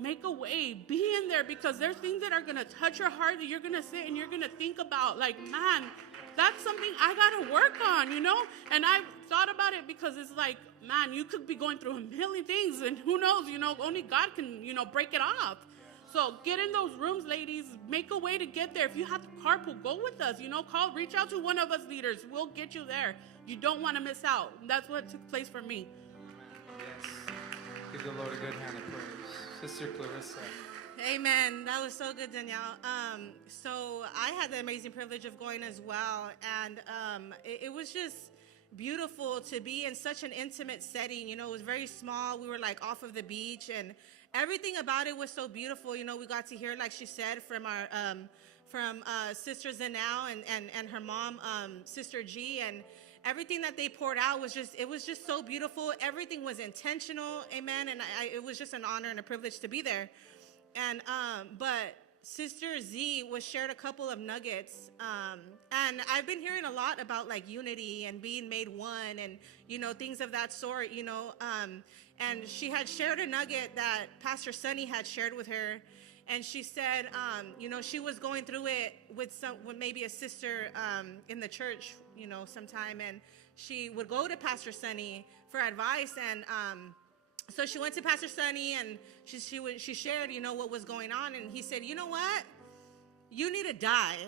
make a way, be in there, because there's things that are going to touch your heart that you're going to sit and you're going to think about, like, man, that's something I got to work on, And I've thought about it because it's like, man, you could be going through a million things, and who knows, only God can, break it off. So get in those rooms, ladies. Make a way to get there. If you have to carpool, go with us. Reach out to one of us leaders. We'll get you there. You don't want to miss out. That's what took place for me. Yes. Give the Lord a good hand of praise. Sister Clarissa. Amen. That was so good, Danielle. So I had the amazing privilege of going as well, and it was just beautiful to be in such an intimate setting. It was very small. We were like off of the beach, and everything about it was so beautiful. We got to hear, like she said, from our Sister Zanel and her mom, Sister G, and everything that they poured out was just so beautiful. Everything was intentional, amen. And it was just an honor and a privilege to be there. And but Sister Z was shared a couple of nuggets, and I've been hearing a lot about like unity and being made one, and things of that sort. And she had shared a nugget that Pastor Sunny had shared with her, and she said, she was going through it with maybe a sister in the church, sometime, and she would go to Pastor Sunny for advice, and so she went to Pastor Sunny, and she shared, what was going on, and he said, you know what? You need to die.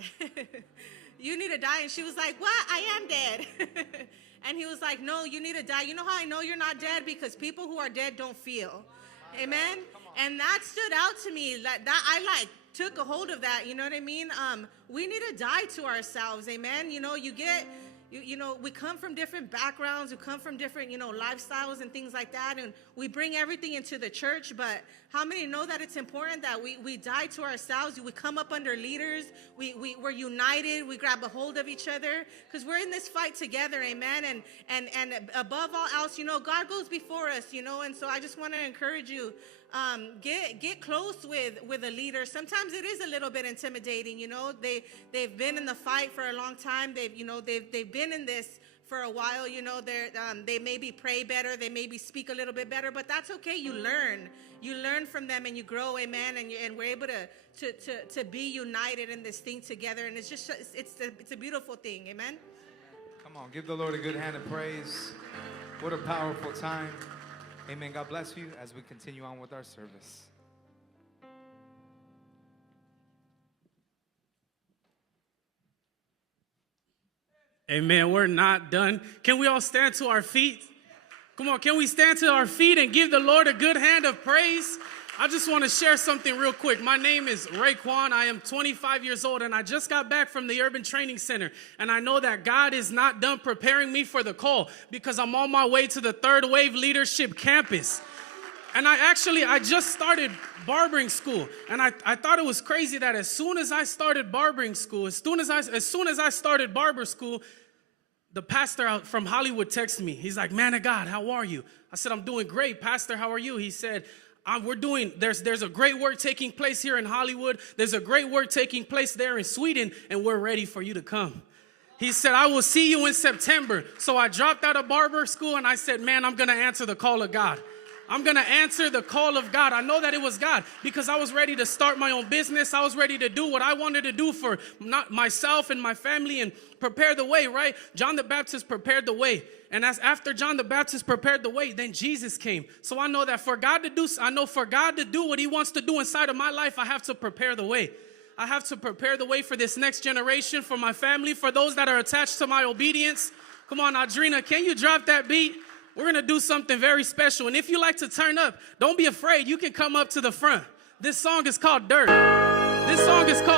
You need to die. And she was like, what? I am dead. And he was like, no, you need to die. You know how I know you're not dead? Because people who are dead don't feel. Amen? And that stood out to me. That I took a hold of that. You know what I mean? We need to die to ourselves. Amen? We come from different backgrounds, we come from different, lifestyles and things like that, and we bring everything into the church, but how many know that it's important that we die to ourselves? We come up under leaders, we're united, we grab a hold of each other, because we're in this fight together, amen, and above all else, God goes before us, and so I just want to encourage you, get close with a leader. Sometimes it is a little bit intimidating, they've been in the fight for a long time, they've been in this for a while, they maybe pray better, they maybe speak a little bit better, but that's okay. You learn from them and you grow, amen, and we're able to be united in this thing together, and it's a beautiful thing, amen. Come on, give the Lord a good hand of praise. What a powerful time. Amen. God bless you as we continue on with our service. Amen. We're not done. Can we all stand to our feet? Come on, can we stand to our feet and give the Lord a good hand of praise? I just want to share something real quick. My name is Raekwon. I am 25 years old, and I just got back from the Urban Training Center. And I know that God is not done preparing me for the call, because I'm on my way to the Third Wave Leadership Campus. And I just started barbering school, and I thought it was crazy that as soon as I started barbering school, as soon as I started barber school, the pastor out from Hollywood texted me. He's like, man of God, how are you? I said, I'm doing great. Pastor, how are you? He said, there's a great work taking place here in Hollywood. There's a great work taking place there in Sweden, and we're ready for you to come. He said, I will see you in September. So I dropped out of barber school, and I said, man, I'm going to answer the call of God. I'm going to answer the call of God. I know that it was God, because I was ready to start my own business. I was ready to do what I wanted to do for not myself and my family and prepare the way, right? John the Baptist prepared the way. And after John the Baptist prepared the way, then Jesus came. So I know that for God to do what he wants to do inside of my life, I have to prepare the way. I have to prepare the way for this next generation, for my family, for those that are attached to my obedience. Come on, Audrina, can you drop that beat? We're going to do something very special. And if you like to turn up, don't be afraid. You can come up to the front. This song is called Dirt. This song is called